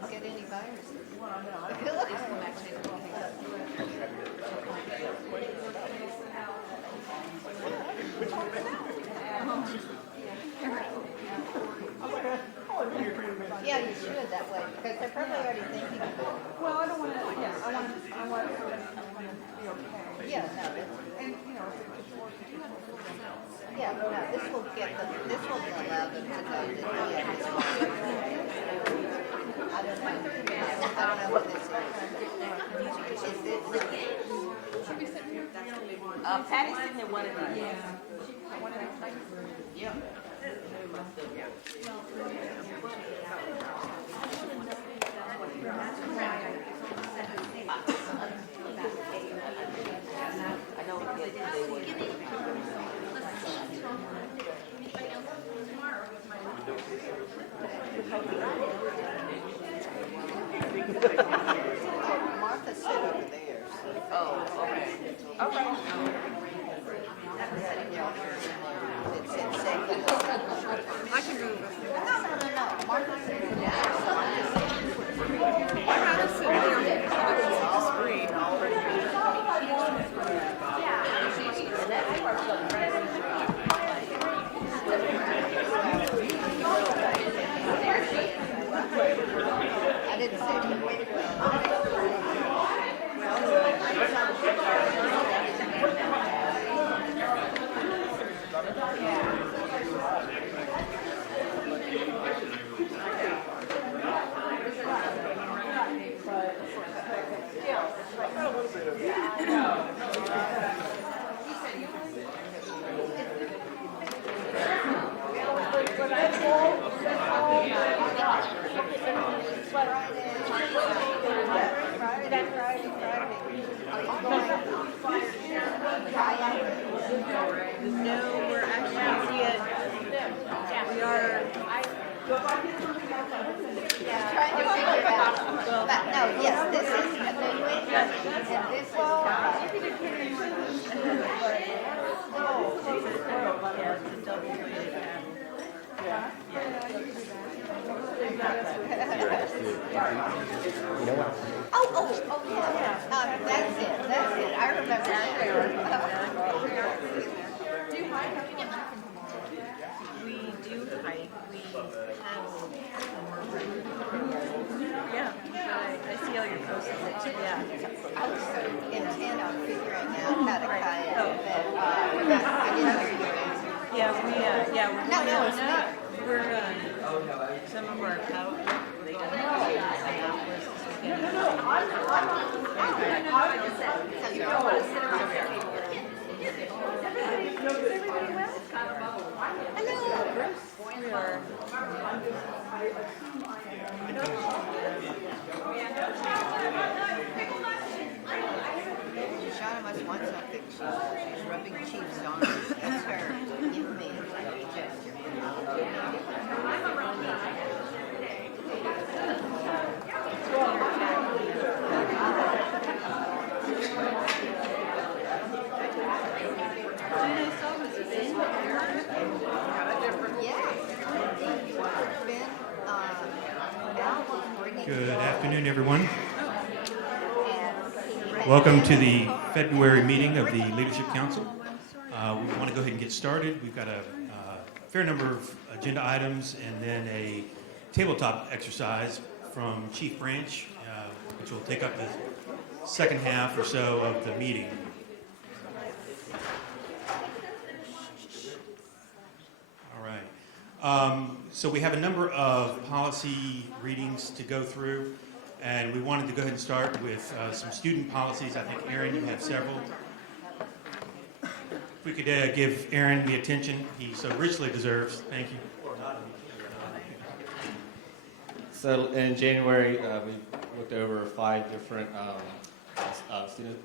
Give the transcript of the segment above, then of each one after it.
don't get any viruses. Yeah, you should that way, because they're probably already thinking of it. Well, I don't want to, yeah, I want to be okay. Yeah, no, And, you know, if it's working, yeah, no, this will allow them to know that, yeah, this will. I don't know what this is. Is this? Patty's sitting in one of these. Yeah. I know they were. Martha sit over there. Oh, okay. All right. It's in second. I can move. No. Martha sit over there. I'd rather sit there on the screen. I didn't say No, we're actually we are. trying to figure out. But no, yes, this is continuing, and this is Oh, yeah. That's it. I remember that. We do hike. We have more. Yeah, I see all your posts. Yeah. I was so intent on figuring out how to kayak that I didn't hear you. Yeah, we're No, it's not. We're some of our out. They don't So you don't want to sit around there. Hello, Bruce. We are. Shauna must want something. She's rubbing cheeks on me. That's her. Give me a gesture. Good afternoon, everyone. Welcome to the February meeting of the Leadership Council. We want to go ahead and get started. We've got a fair number of agenda items and then a tabletop exercise from Chief Branch, which will take up the second half or so of the meeting. All right. So we have a number of policy readings to go through, and we wanted to go ahead and start with some student policies. I think, Aaron, you have several. If we could give Aaron the attention he so richly deserves. Thank you. So in January, we looked over 5 different student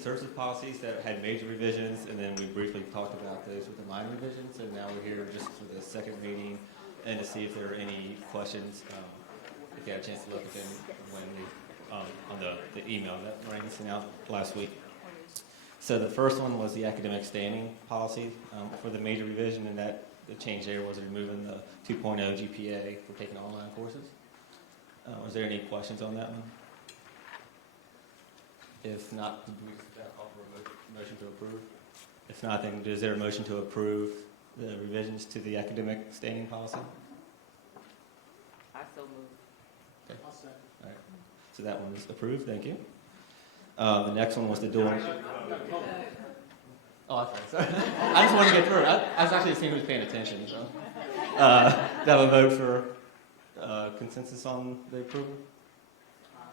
services policies that had major revisions, and then we briefly talked about those with the minor revisions. And now we're here just for the second reading and to see if there are any questions. If you had a chance to look at them when we, on the email that Lorraine sent out last week. So the first one was the academic standing policy for the major revision, and that the change there was removing the 2.0 GPA for taking online courses. Is there any questions on that one? If not, do we offer a motion to approve? If not, then is there a motion to approve the revisions to the academic standing policy? I so move. Okay. All right. So that one is approved. Thank you. The next one was the dual. Oh, okay. Sorry. I just wanted to get through it. I was actually seeing who's paying attention. So, do I have a vote for consensus on the approval?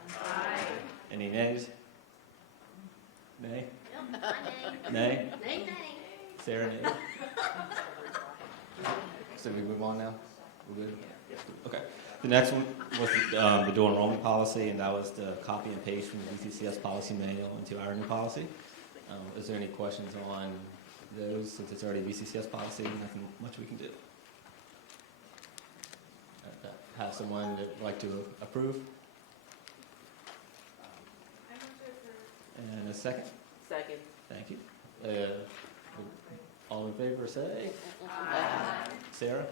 Aye. Any nays? Nay? Nay? Nay, nay. Sarah, nay? So we move on now? We're good? Okay. The next one was the dual enrollment policy, and that was the copy and paste from the GCCS policy manual into our new policy. Is there any questions on those? Since it's already BCCS policy, nothing much we can do. Have someone that would like to approve? And a second? Second. Thank you. All in favor, say. Sarah?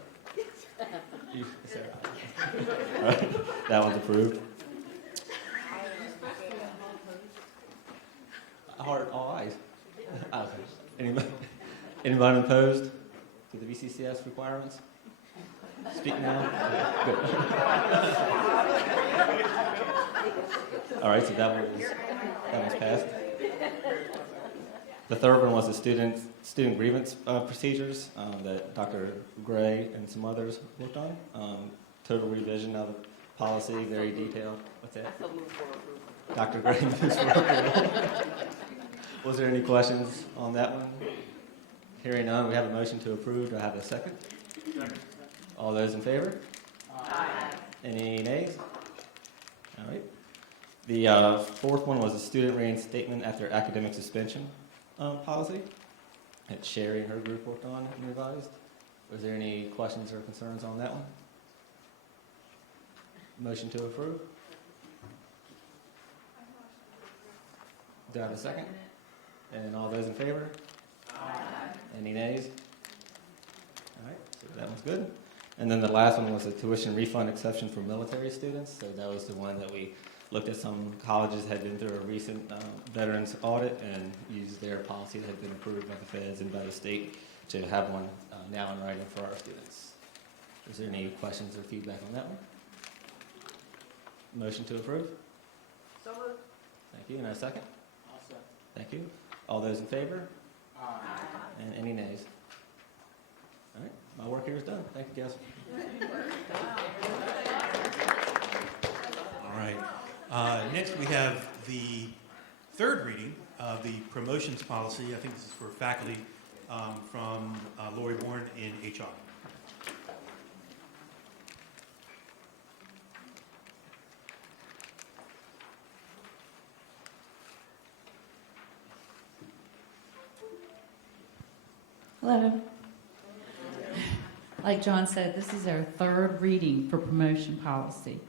You, Sarah. All right. That one's approved. Heart, all eyes. Anybody opposed to the BCCS requirements? Speak now. Good. All right, so that one's passed. The third one was the student grievance procedures that Dr. Gray and some others worked on. Total revision of the policy, very detailed. What's that? I so move for approval. Dr. Gray moves for approval. Was there any questions on that one? Hearing none, we have a motion to approve. Do I have a second? Second. All those in favor? Aye. Any nays? All right. The fourth one was a student reinstatement after academic suspension policy that Sherry and her group worked on and revised. Was there any questions or concerns on that one? Motion to approve? Do I have a second? And all those in favor? Aye. Any nays? All right, so that one's good. And then the last one was a tuition refund exception for military students. So that was the one that we looked at. Some colleges had been through a recent veterans audit and used their policy that had been approved by the feds and by the state to have one now in writing for our students. Is there any questions or feedback on that one? Motion to approve? So moved. Thank you. And a second? Thank you. All those in favor? Aye. And any nays? All right, my work here is done. Thank you, guys. All right. Next, we have the third reading of the promotions policy. I think this is for faculty from Lori Bourne in HR. Hello. Like John said, this is our third reading for promotion policy.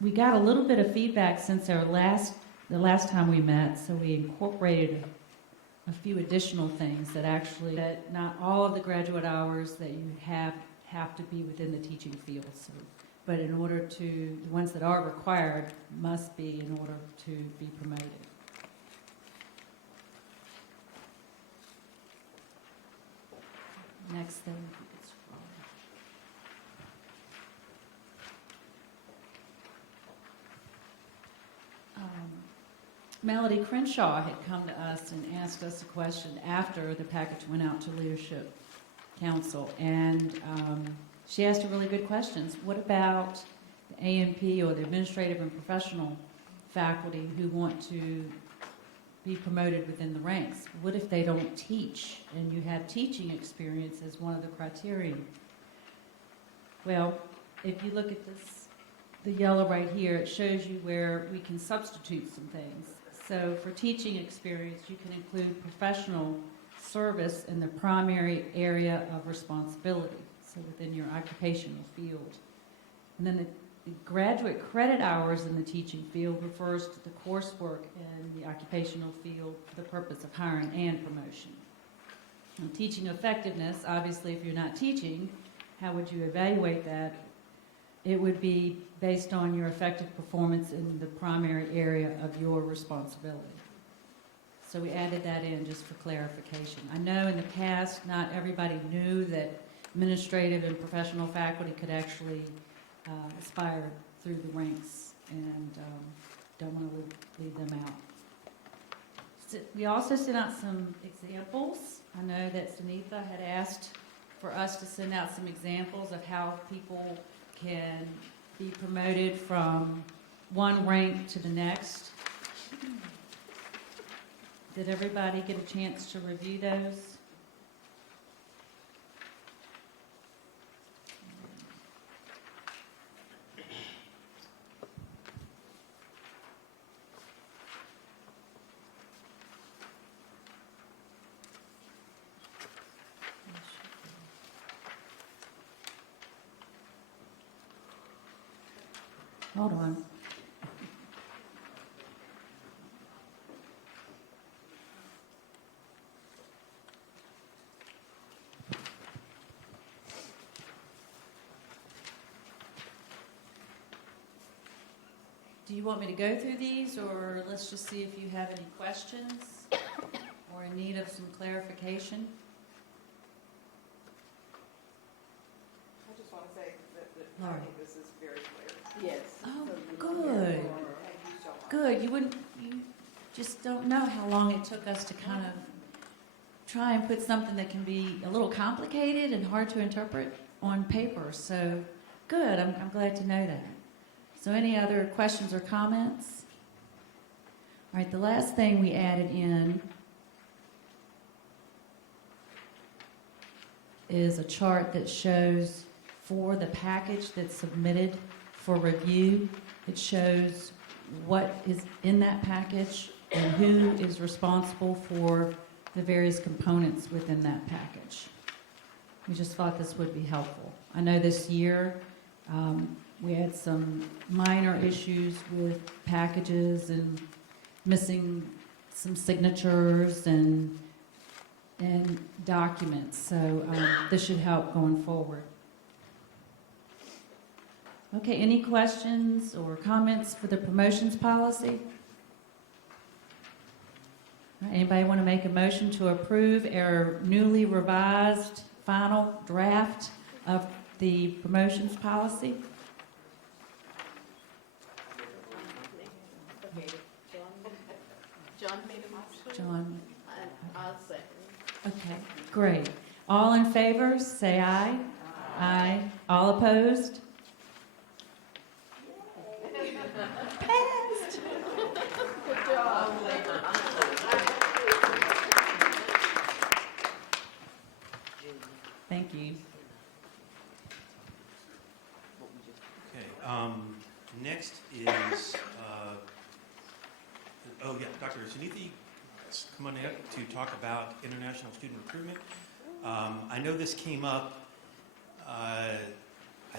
We got a little bit of feedback since the last time we met, so we incorporated a few additional things that not all of the graduate hours that you have to be within the teaching field. So, but in order to, the ones that are required must be in order to be promoted. Next thing. Melody Crenshaw had come to us and asked us a question after the package went out to Leadership Council, and she asked a really good question. What about the AMP or the administrative and professional faculty who want to be promoted within the ranks? What if they don't teach and you have teaching experience as one of the criteria? Well, if you look at this, the yellow right here, it shows you where we can substitute some things. So for teaching experience, you can include professional service in the primary area of responsibility, so within your occupational field. And then the graduate credit hours in the teaching field refers to the coursework in the occupational field for the purpose of hiring and promotion. And teaching effectiveness, obviously if you're not teaching, how would you evaluate that? it would be based on your effective performance in the primary area of your responsibility. So we added that in just for clarification. I know in the past, not everybody knew that administrative and professional faculty could actually aspire through the ranks, and don't want to leave them out. So we also sent out some examples. I know that Sunitha had asked for us to send out some examples of how people can be promoted from one rank to the next. Did everybody get a chance to review those? Hold on. Do you want me to go through these, or let's just see if you have any questions or in need of some clarification? I just want to say that I Laurie. think this is very clear. Yes. Oh, So, good. Thank you so much. Good. You just don't know how long it took us to kind of try and put something that can be a little complicated and hard to interpret on paper. So good. I'm glad to know that. So any other questions or comments? All right, the last thing we added in is a chart that shows for the package that's submitted for review. It shows what is in that package and who is responsible for the various components within that package. We just thought this would be helpful. I know this year we had some minor issues with packages and missing some signatures and documents, so this should help going forward. Okay, any questions or comments for the promotions policy? All right, anybody want to make a motion to approve our newly revised final draft of the promotions policy? John made a motion. John? I'll second. Okay, great. All in favor, say aye. Aye. All opposed? Passed. Good job. Thank you. Okay, next is, Dr. Sunitha, come on up to talk about international student recruitment. I know this came up, I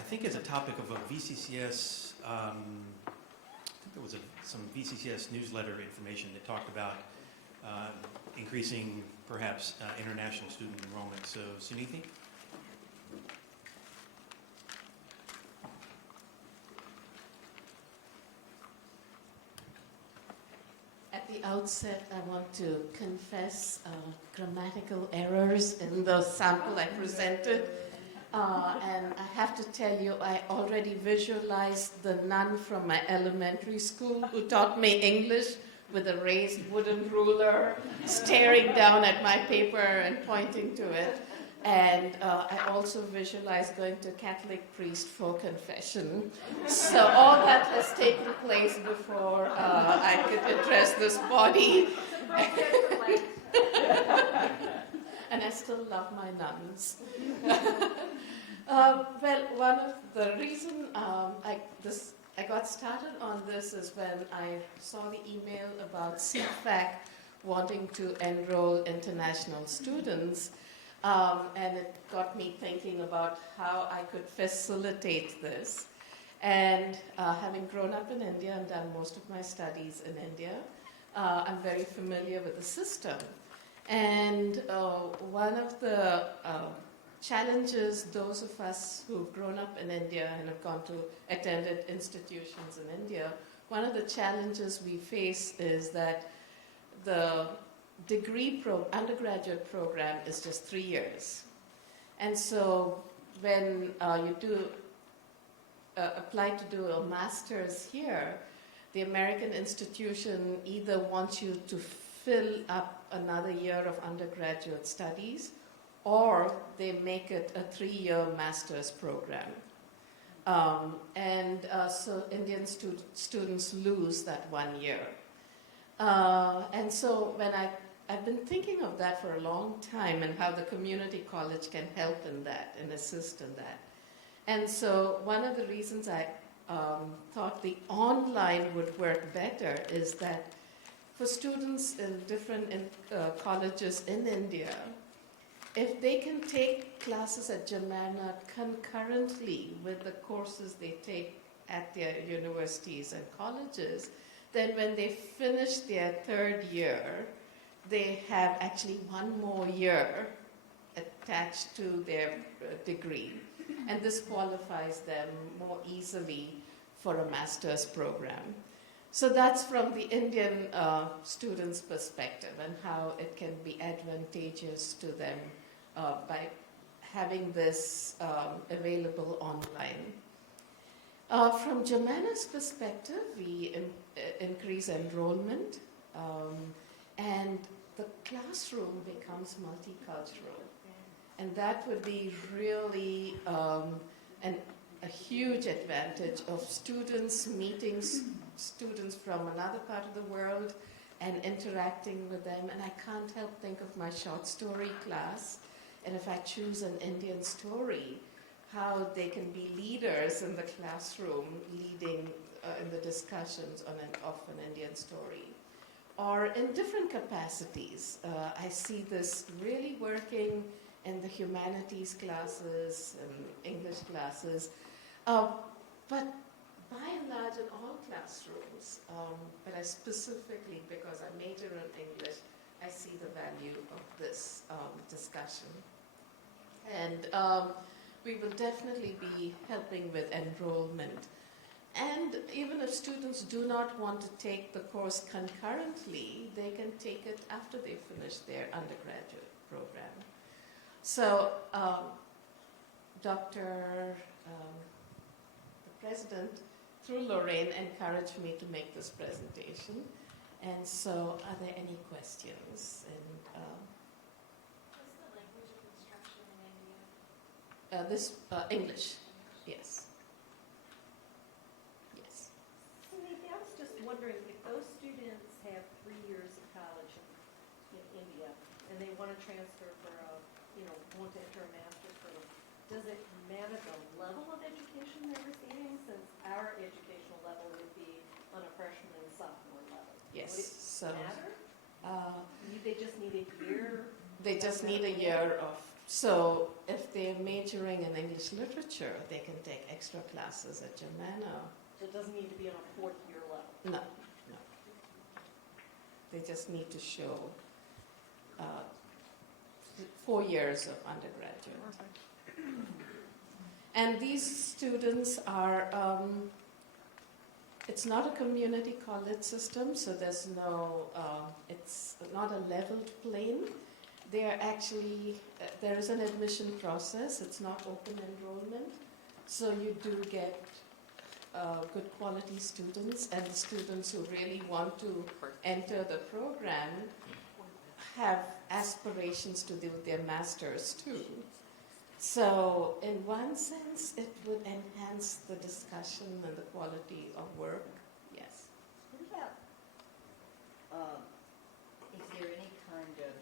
think as a topic of a VCCS, I think there was some VCCS newsletter information that talked about increasing perhaps international student enrollment. So Sunitha? At the outset, I want to confess grammatical errors in the sample I presented. And I have to tell you, I already visualized the nun from my elementary school who taught me English with a raised wooden ruler, staring down at my paper and pointing to it. And I also visualized going to a Catholic priest for confession. So all that has taken place before I could address this body. And I still love my nuns. Well, one of the reason I got started on this is when I saw the email about CFAC wanting to enroll international students. And it got me thinking about how I could facilitate this. And having grown up in India and done most of my studies in India, I'm very familiar with the system. And one of the challenges those of us who've grown up in India and have gone to attended institutions in India. One of the challenges we face is that the undergraduate program is just 3 years. And so when you do apply to do a master's here, the American institution either wants you to fill up another year of undergraduate studies, or they make it a 3-year master's program. So Indian students lose that 1 year. And so when I've been thinking of that for a long time, and how the community college can help in that and assist in that. And so one of the reasons I thought the online would work better is that for students in different colleges in India, if they can take classes at Germana concurrently with the courses they take at their universities and colleges, then when they finish their 3rd year, they have actually 1 more year attached to their degree. And this qualifies them more easily for a master's program. So that's from the Indian students' perspective, and how it can be advantageous to them by having this available online. From Germana's perspective, we increase enrollment, and the classroom becomes multicultural. And that would be really a huge advantage of students meeting students from another part of the world and interacting with them. And I can't help think of my short story class, and if I choose an Indian story, how they can be leaders in the classroom, leading in the discussions of an Indian story. Or in different capacities. I see this really working in the humanities classes and English classes, but by and large in all classrooms, but I specifically, because I major in English, I see the value of this discussion. And we will definitely be helping with enrollment. And even if students do not want to take the course concurrently, they can take it after they finish their undergraduate program. So, the president, through Lorraine, encouraged me to make this presentation. And so, are there any questions? And what's the language of instruction in India? English, yes. Yes. Maybe I was just wondering if those students have 3 years of college in India and they want to transfer for want to enter a master's program, does it matter the level of education they're receiving, since our educational level would be on a freshman and sophomore level? Yes. Would it So, matter? They just need a year? they just need a year of. So, if they're majoring in English literature, they can take extra classes at Germana. So it doesn't need to be on a 4th year level? No. They just need to show 4 years of undergraduate. And these students are, it's not a community college system, so there's no, it's not a leveled plane. They are actually, there is an admission process, it's not open enrollment, so you do get good quality students, and the students who really want to enter the program have aspirations to do their masters too. So in one sense, it would enhance the discussion and the quality of work. Yes. What about, is there any kind of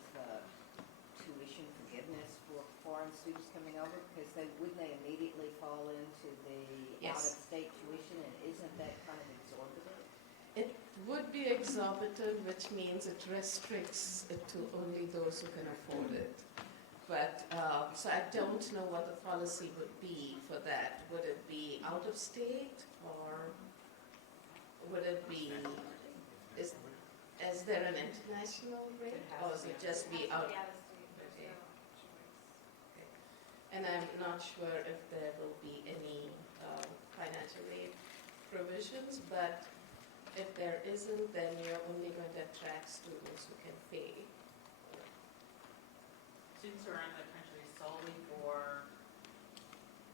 tuition forgiveness for foreign students coming over? Because wouldn't they immediately fall into the Yes. out-of-state tuition, and isn't that kind of exorbitant? It would be exorbitant, which means it restricts it to only those who can afford it. But, so I don't know what the policy would be for that. Would it be out of state, or would it be, is there an international rate, or is it just be out? And I'm not sure if there will be any financial aid provisions, but if there isn't, then you're only going to attract students who can pay. Students who are in the country solely for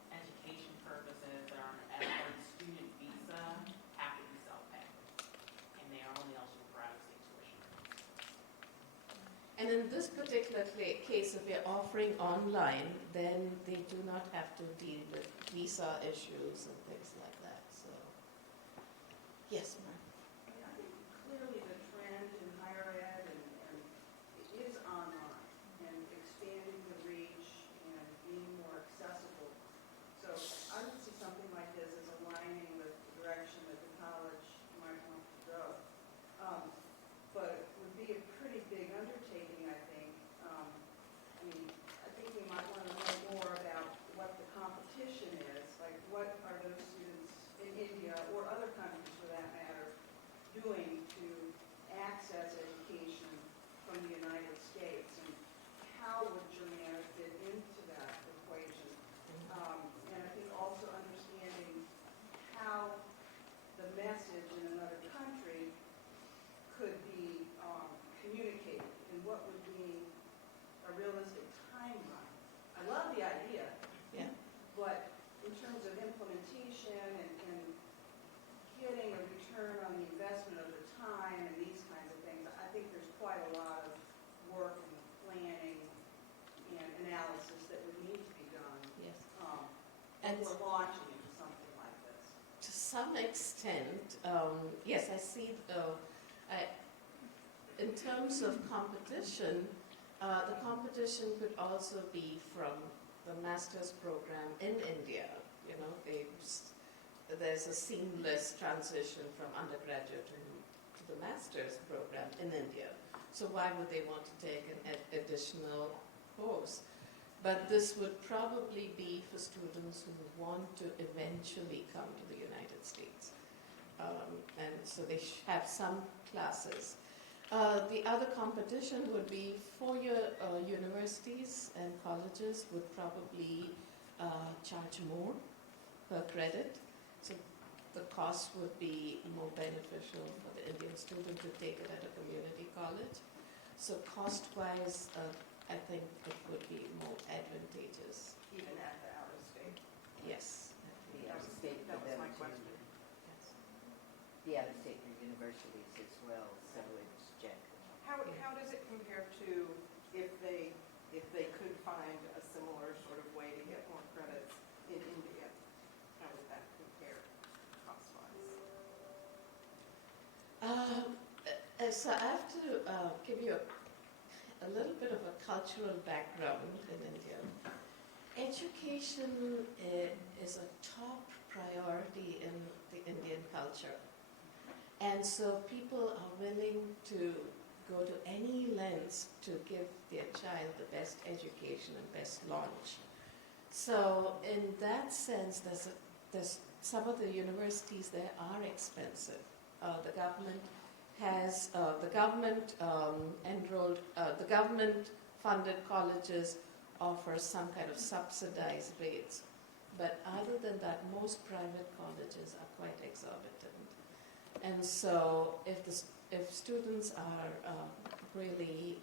education purposes or on a student visa have to be self-pay, and they are only eligible for out-of-state tuition. And in this particular case, if you're offering online, then they do not have to deal with visa issues and things like that. So, yes, ma'am. I think clearly the trend in higher ed and it is online and expanding the reach and being more accessible. So I would see something like this as aligning with the direction that the college might want to go. But it would be a pretty big undertaking, I think. I think we might want to know more about what the competition is, like what are those students in India or other countries for that matter doing to access education from the United States, and how would Germania fit into that equation? And I think also understanding how the message in another country could be communicated, and what would be a realistic timeline. I love the idea, Yeah. but in terms of implementation and getting a return on the investment of the time and these kinds of things, I think there's quite a lot of work and planning and analysis that would need to be done Yes. and And we're launching into something like this. to some extent, yes, I see. In terms of competition, the competition could also be from the master's program in India. You know, there's a seamless transition from undergraduate to the master's program in India. So why would they want to take an additional course? But this would probably be for students who want to eventually come to the United States. And so they have some classes. The other competition would be four-year universities and colleges would probably charge more per credit. So the cost would be more beneficial for the Indian student to take it at a community college. So cost-wise, I think it would be more advantageous. Even at the out-of-state. Yes. The out-of-state for That was them my too. question. The out-of-state for universities as well, so it's Jack. How does it compare to if they could find a similar sort of way to get more credits in India? How would that compare cost-wise? So I have to give you a little bit of a cultural background in India. Education is a top priority in the Indian culture. And so people are willing to go to any lengths to give their child the best education and best launch. So in that sense, there's some of the universities there are expensive. The government has the government-funded colleges offer some kind of subsidized rates, but other than that, most private colleges are quite exorbitant. And so, if students are really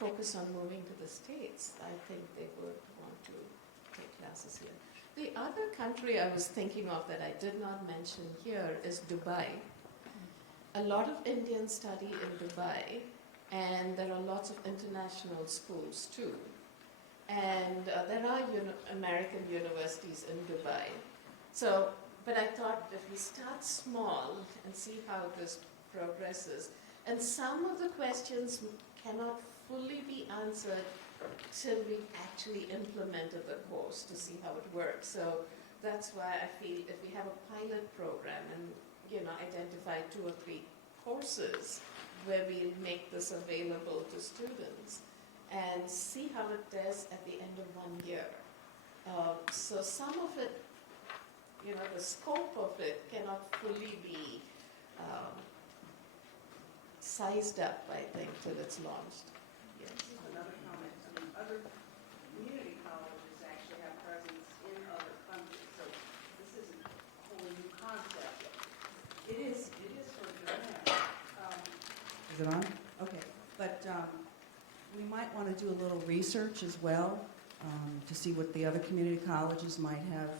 focused on moving to the States, I think they would want to take classes here. The other country I was thinking of that I did not mention here is Dubai. A lot of Indians study in Dubai, and there are lots of international schools too. And there are American universities in Dubai. So, but I thought if we start small and see how this progresses, and some of the questions cannot fully be answered till we actually implemented the course to see how it works. So that's why I feel if we have a pilot program and identify 2 or 3 courses where we make this available to students and see how it does at the end of 1 year. So some of it, the scope of it cannot fully be sized up, I think, till it's launched. Yes. Another comment, other community colleges Is it on? Okay, but we might want to do a little research as well to see what the other community colleges might have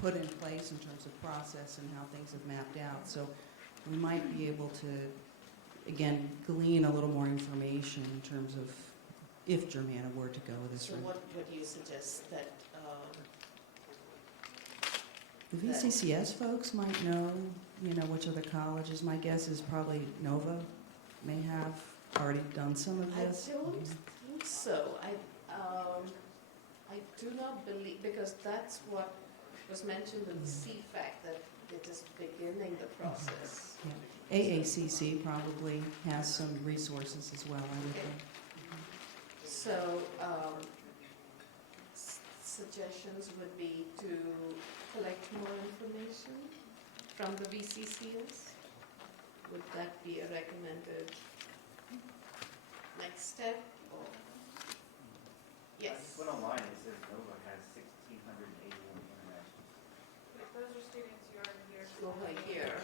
put in place in terms of process and how things have mapped out. So we might be able to, again, glean a little more information in terms of if Germanna were to go this So route. what do you suggest that, The VCCS folks might know, which other colleges. My guess is probably Nova may have already done some of I this. don't think so. I do not believe, because that's what was mentioned in the CFAC, that it is beginning the process. Yeah. AACC probably has some resources as well, I would think. So, suggestions would be to collect more information from the VCCS. Would that be a recommended next step? Or? Yes. Went online, it says Nova has 1,681 international. Those are students who are here. Over here.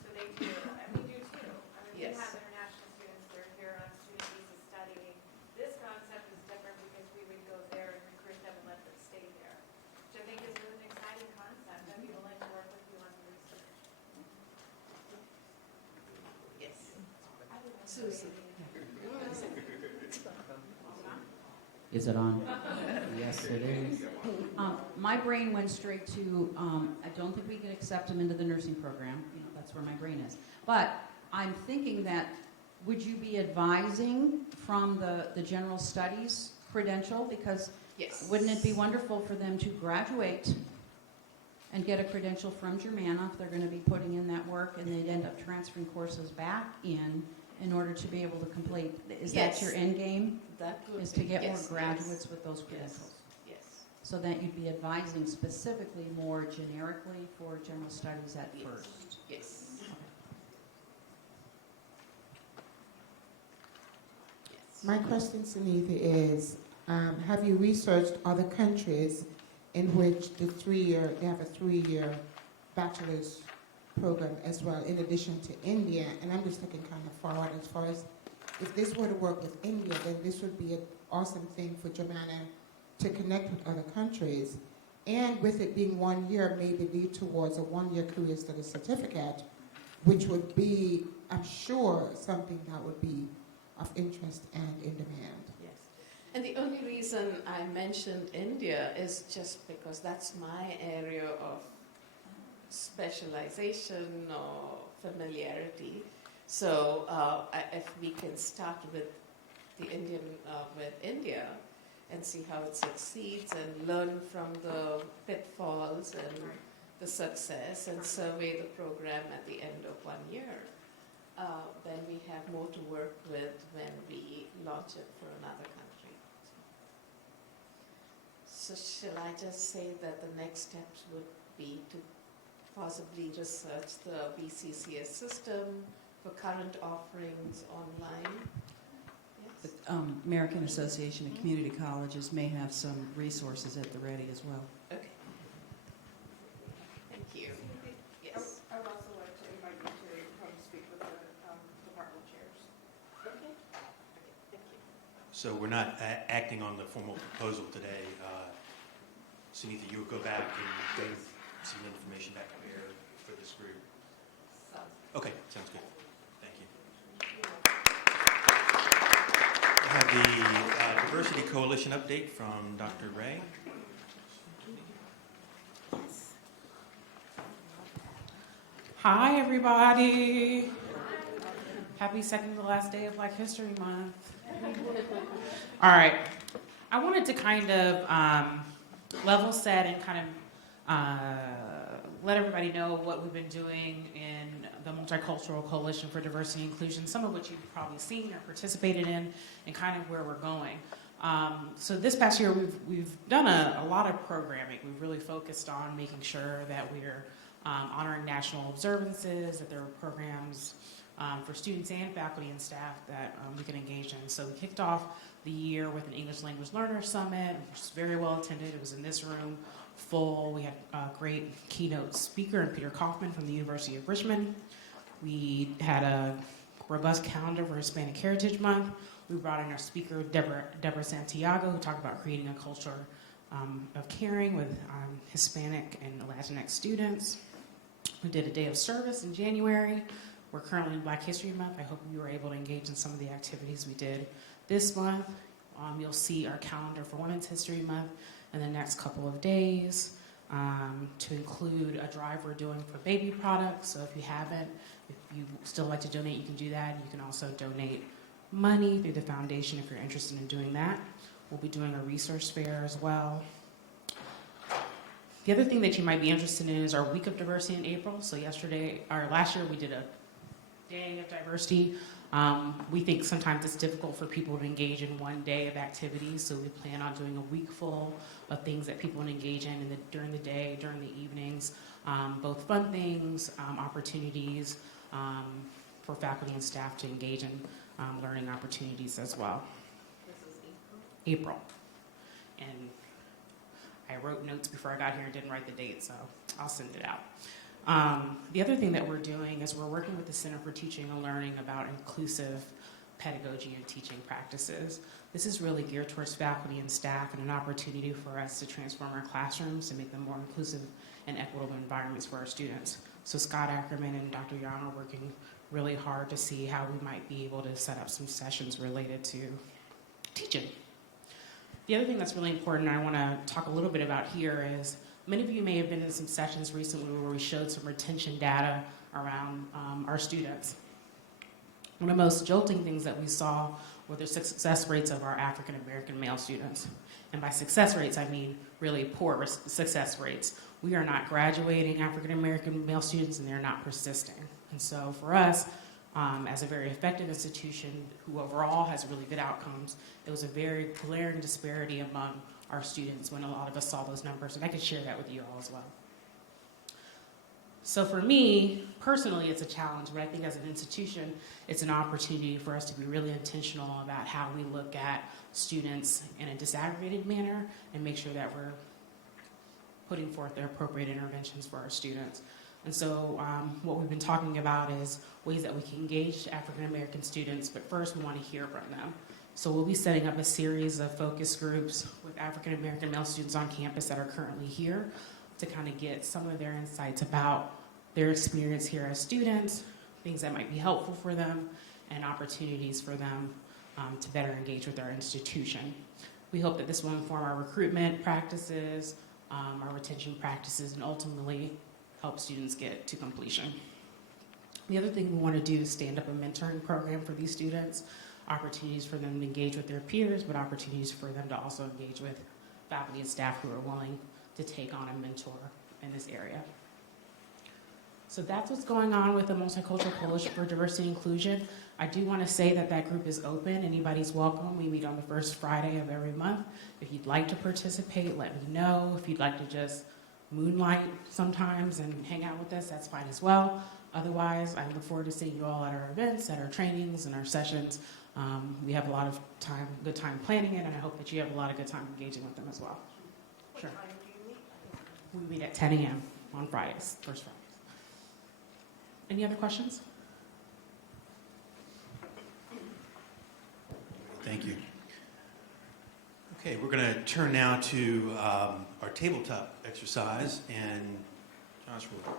So they do, and we do too. I mean, we Yes. have international students that are here on student visas studying. This concept is different because we would go there and recruit them and let them stay there, which I think is an exciting concept. I'd be willing to work with you on the research. Yes. Susan. Is it on? Yes, it is. My brain went straight to, I don't think we can accept them into the nursing program. That's where my brain is. But I'm thinking that, would you be advising from the general studies credential? Because Yes. wouldn't it be wonderful for them to graduate and get a credential from Germanna if they're going to be putting in that work, and they'd end up transferring courses back in order to be able to complete? Is Yes. that your end game? That would Is to be- get yes, more graduates with those credentials? Yes. So that you'd be advising specifically more generically for general studies at Yes. first? Yes. Yes. My question, Sunitha, is have you researched other countries in which they have a 3-year bachelor's program as well, in addition to India? And I'm just looking kind of forward as far as if this were to work with India, then this would be an awesome thing for Germanna to connect with other countries. And with it being 1 year, maybe lead towards a 1-year career study certificate, which would be, I'm sure, something that would be of interest and in demand. Yes. And the only reason I mentioned India is just because that's my area of specialization or familiarity. So if we can start with India and see how it succeeds and learn from the pitfalls and the success and survey the program at the end of 1 year, then we have more to work with when we launch it for another country. So shall I just say that the next steps would be to possibly research the BCCS system for current offerings online? The Yes? American Association of Community Colleges may have some resources at the ready as well. Okay. Thank you. Yes. I would also like to invite you to come speak with the department chairs. Okay. Thank you. So we're not acting on the formal proposal today. Sunitha, you will go back and bring some information back here for this group. Okay, sounds good. Thank you. I have the Diversity Coalition update from Dr. Ray. Hi, everybody. Happy second to the last day of Black History Month. All right. I wanted to kind of level set and kind of let everybody know what we've been doing in the Multicultural Coalition for Diversity and Inclusion, some of which you've probably seen or participated in, and kind of where we're going. So this past year, we've done a lot of programming. We've really focused on making sure that we're honoring national observances, that there are programs for students and faculty and staff that we can engage in. So we kicked off the year with an English Language Learners Summit, which was very well attended. It was in this room, full. We had a great keynote speaker, Peter Kaufman from the University of Richmond. We had a robust calendar for Hispanic Heritage Month. We brought in our speaker, Deborah Santiago, who talked about creating a culture of caring with Hispanic and Latinx students. We did a day of service in January. We're currently in Black History Month. I hope you were able to engage in some of the activities we did this month. You'll see our calendar for Women's History Month in the next couple of days, to include a drive we're doing for baby products. So if you haven't, if you still like to donate, you can do that. You can also donate money through the foundation if you're interested in doing that. We'll be doing a resource fair as well. The other thing that you might be interested in is our Week of Diversity in April. So last year we did a Day of Diversity. We think sometimes it's difficult for people to engage in one day of activities, so we plan on doing a week full of things that people can engage in during the day, during the evenings, both fun things, opportunities for faculty and staff to engage in learning opportunities as well. This is April? April. And I wrote notes before I got here and didn't write the date, so I'll send it out. The other thing that we're doing is we're working with the Center for Teaching and Learning about inclusive pedagogy and teaching practices. This is really geared towards faculty and staff and an opportunity for us to transform our classrooms to make them more inclusive and equitable environments for our students. So Scott Ackerman and Dr. Young are working really hard to see how we might be able to set up some sessions related to teaching. The other thing that's really important I want to talk a little bit about here is many of you may have been in some sessions recently where we showed some retention data around our students. One of the most jolting things that we saw were the success rates of our African American male students. And by success rates, I mean really poor success rates. We are not graduating African American male students and they're not persisting. And so for us, as a very effective institution who overall has really good outcomes, there was a very glaring disparity among our students when a lot of us saw those numbers, and I could share that with you all as well. So for me, personally, it's a challenge, but I think as an institution, it's an opportunity for us to be really intentional about how we look at students in a disaggregated manner and make sure that we're putting forth the appropriate interventions for our students. And so what we've been talking about is ways that we can engage African American students, but first we want to hear from them. So we'll be setting up a series of focus groups with African American male students on campus that are currently here to kind of get some of their insights about their experience here as students, things that might be helpful for them, and opportunities for them to better engage with our institution. We hope that this will inform our recruitment practices, our retention practices, and ultimately help students get to completion. The other thing we want to do is stand up a mentoring program for these students, opportunities for them to engage with their peers, but opportunities for them to also engage with faculty and staff who are willing to take on a mentor in this area. So that's what's going on with the Multicultural Coalition for Diversity and Inclusion. I do want to say that that group is open. Anybody's welcome. We meet on the first Friday of every month. If you'd like to participate, let me know. If you'd like to just moonlight sometimes and hang out with us, that's fine as well. Otherwise, I look forward to seeing you all at our events, at our trainings, and our sessions. We have a lot of time, good time planning it, and I hope that you have a lot of good time engaging with them as well. Sure. What time do you meet? We meet at 10 a.m. on Fridays, first Fridays. Any other questions? Thank you. Okay, we're going to turn now to our tabletop exercise, and Josh will